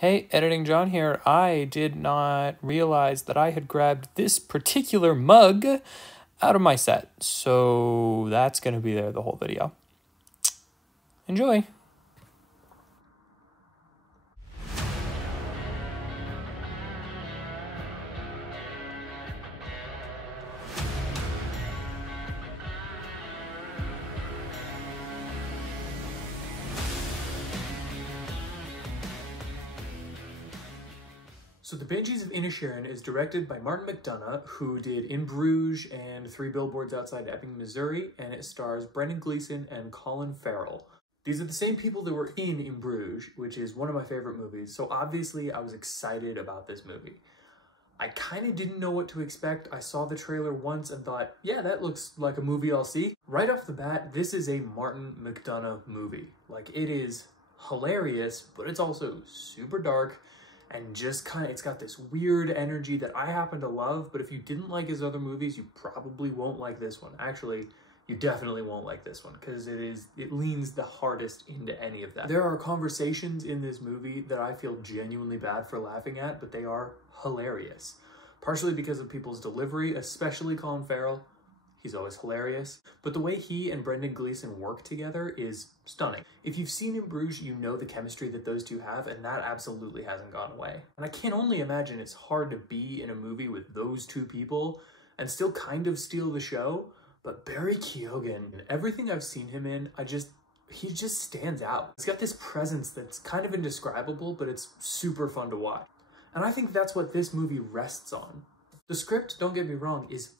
Hey, Editing John here. I did not realize that I had grabbed this particular mug out of my set, so that's going to be there the whole video. Enjoy! So The Banshees of Inisherin is directed by Martin McDonagh, who did In Bruges and Three Billboards Outside Ebbing, Missouri, and it stars Brendan Gleeson and Colin Farrell. These are the same people that were in Bruges, which is one of my favorite movies, so obviously I was excited about this movie. I kind of didn't know what to expect. I saw the trailer once and thought, yeah, that looks like a movie I'll see. Right off the bat, this is a Martin McDonagh movie. Like, it is hilarious, but it's also super dark, and just it's got this weird energy that I happen to love, but if you didn't like his other movies, you probably won't like this one. Actually, you definitely won't like this one, because it leans the hardest into any of that. There are conversations in this movie that I feel genuinely bad for laughing at, but they are hilarious. Partially because of people's delivery, especially Colin Farrell. He's always hilarious, but the way he and Brendan Gleeson work together is stunning. If you've seen In Bruges, you know the chemistry that those two have, and that absolutely hasn't gone away. And I can only imagine it's hard to be in a movie with those two people and still kind of steal the show, but Barry Keoghan, in everything I've seen him in, he just stands out. He's got this presence that's kind of indescribable, but it's super fun to watch. And I think that's what this movie rests on. The script, don't get me wrong, is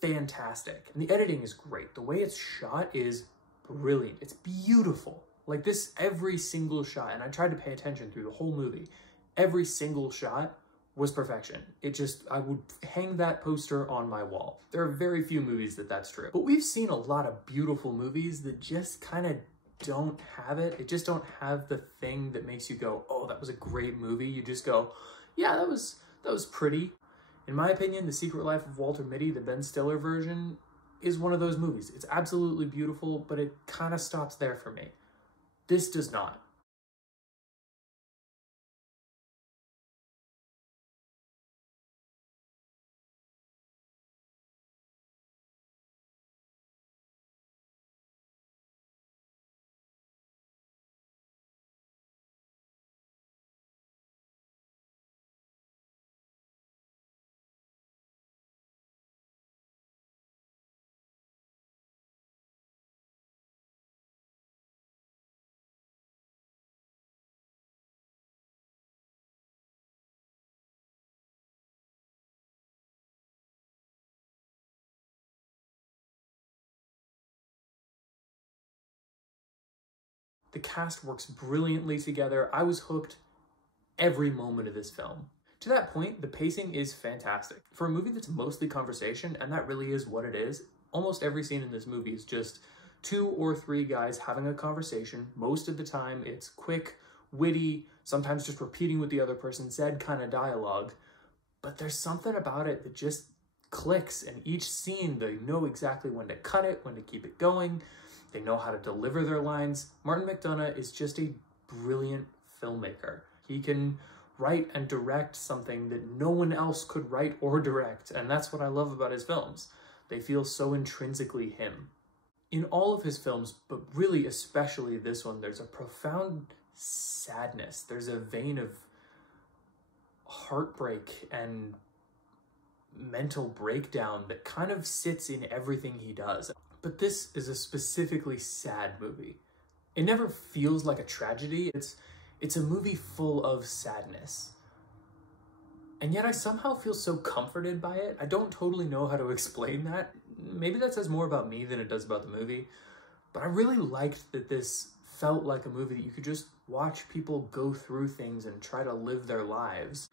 fantastic. And the editing is great. The way it's shot is brilliant. It's beautiful. Like this, every single shot, and I tried to pay attention through the whole movie, every single shot was perfection. I would hang that poster on my wall. There are very few movies that's true. But we've seen a lot of beautiful movies that just kind of don't have it. It just don't have the thing that makes you go, oh, that was a great movie. You just go, yeah, that was pretty. In my opinion, The Secret Life of Walter Mitty, the Ben Stiller version, is one of those movies. It's absolutely beautiful, but it kind of stops there for me. This does not. The cast works brilliantly together. I was hooked every moment of this film. To that point, the pacing is fantastic. For a movie that's mostly conversation, and that really is what it is, almost every scene in this movie is just 2 or 3 guys having a conversation. Most of the time, it's quick, witty, sometimes just repeating what the other person said kind of dialogue. But there's something about it that just clicks, and each scene, they know exactly when to cut it, when to keep it going. They know how to deliver their lines. Martin McDonagh is just a brilliant filmmaker. He can write and direct something that no one else could write or direct, and that's what I love about his films. They feel so intrinsically him. In all of his films, but really especially this one, there's a profound sadness. There's a vein of heartbreak and mental breakdown that kind of sits in everything he does. But this is a specifically sad movie. It never feels like a tragedy. It's a movie full of sadness. And yet I somehow feel so comforted by it. I don't totally know how to explain that. Maybe that says more about me than it does about the movie. But I really liked that this felt like a movie that you could just watch people go through things and try to live their lives.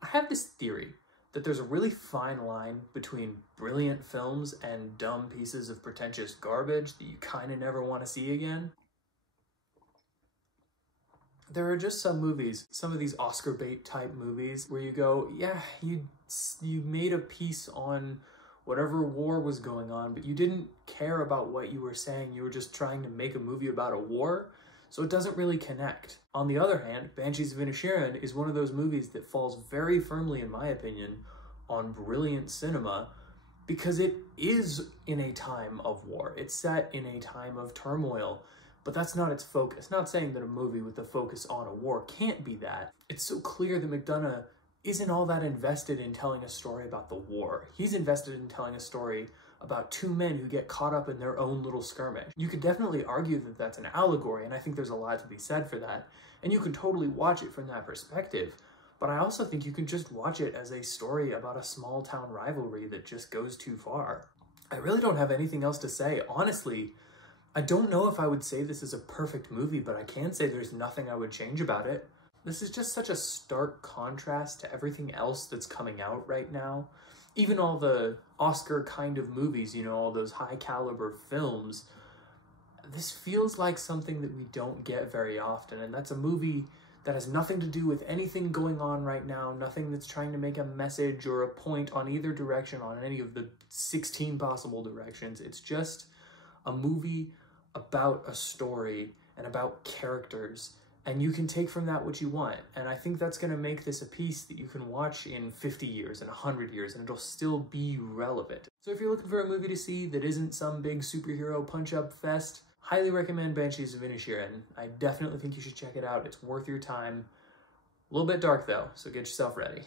I have this theory that there's a really fine line between brilliant films and dumb pieces of pretentious garbage that you kind of never want to see again. There are just some movies, some of these Oscar bait type movies, where you go, yeah, you made a piece on whatever war was going on, but you didn't care about what you were saying. You were just trying to make a movie about a war. so it doesn't really connect. On the other hand, Banshees of Inisherin is one of those movies that falls very firmly, in my opinion, on brilliant cinema, because it is in a time of war. It's set in a time of turmoil, but that's not its focus. Not saying that a movie with a focus on a war can't be that. It's so clear that McDonagh isn't all that invested in telling a story about the war. He's invested in telling a story about two men who get caught up in their own little skirmish. You could definitely argue that that's an allegory, and I think there's a lot to be said for that, and you can totally watch it from that perspective. But I also think you can just watch it as a story about a small town rivalry that just goes too far. I really don't have anything else to say. Honestly, I don't know if I would say this is a perfect movie, but I can say there's nothing I would change about it. This is just such a stark contrast to everything else that's coming out right now. Even all the Oscar kind of movies, you know, all those high caliber films. This feels like something that we don't get very often, and that's a movie that has nothing to do with anything going on right now, nothing that's trying to make a message or a point on either direction, on any of the 16 possible directions. It's just a movie about a story and about characters, and you can take from that what you want. And I think that's going to make this a piece that you can watch in 50 years and 100 years, and it'll still be relevant. So if you're looking for a movie to see that isn't some big superhero punch-up fest, highly recommend Banshees of Inisherin. I definitely think you should check it out. It's worth your time. A little bit dark though, so get yourself ready.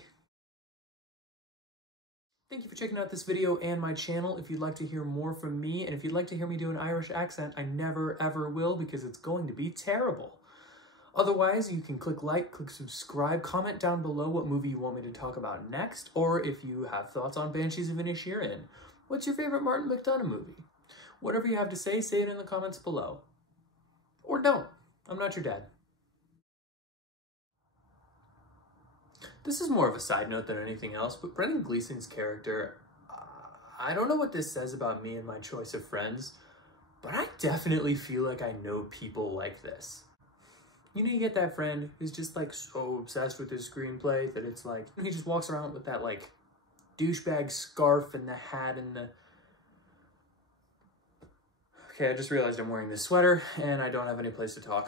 Thank you for checking out this video and my channel. If you'd like to hear more from me, and if you'd like to hear me do an Irish accent, I never ever will, because it's going to be terrible. Otherwise, you can click like, click subscribe, comment down below what movie you want me to talk about next, or if you have thoughts on Banshees of Inisherin. What's your favorite Martin McDonagh movie? Whatever you have to say, say it in the comments below. Or don't. I'm not your dad. This is more of a side note than anything else, but Brendan Gleeson's character, I don't know what this says about me and my choice of friends, but I definitely feel like I know people like this. You know, you get that friend who's just like so obsessed with his screenplay that it's like, he just walks around with that like douchebag scarf and the hat and the... Okay, I just realized I'm wearing this sweater and I don't have any place to talk.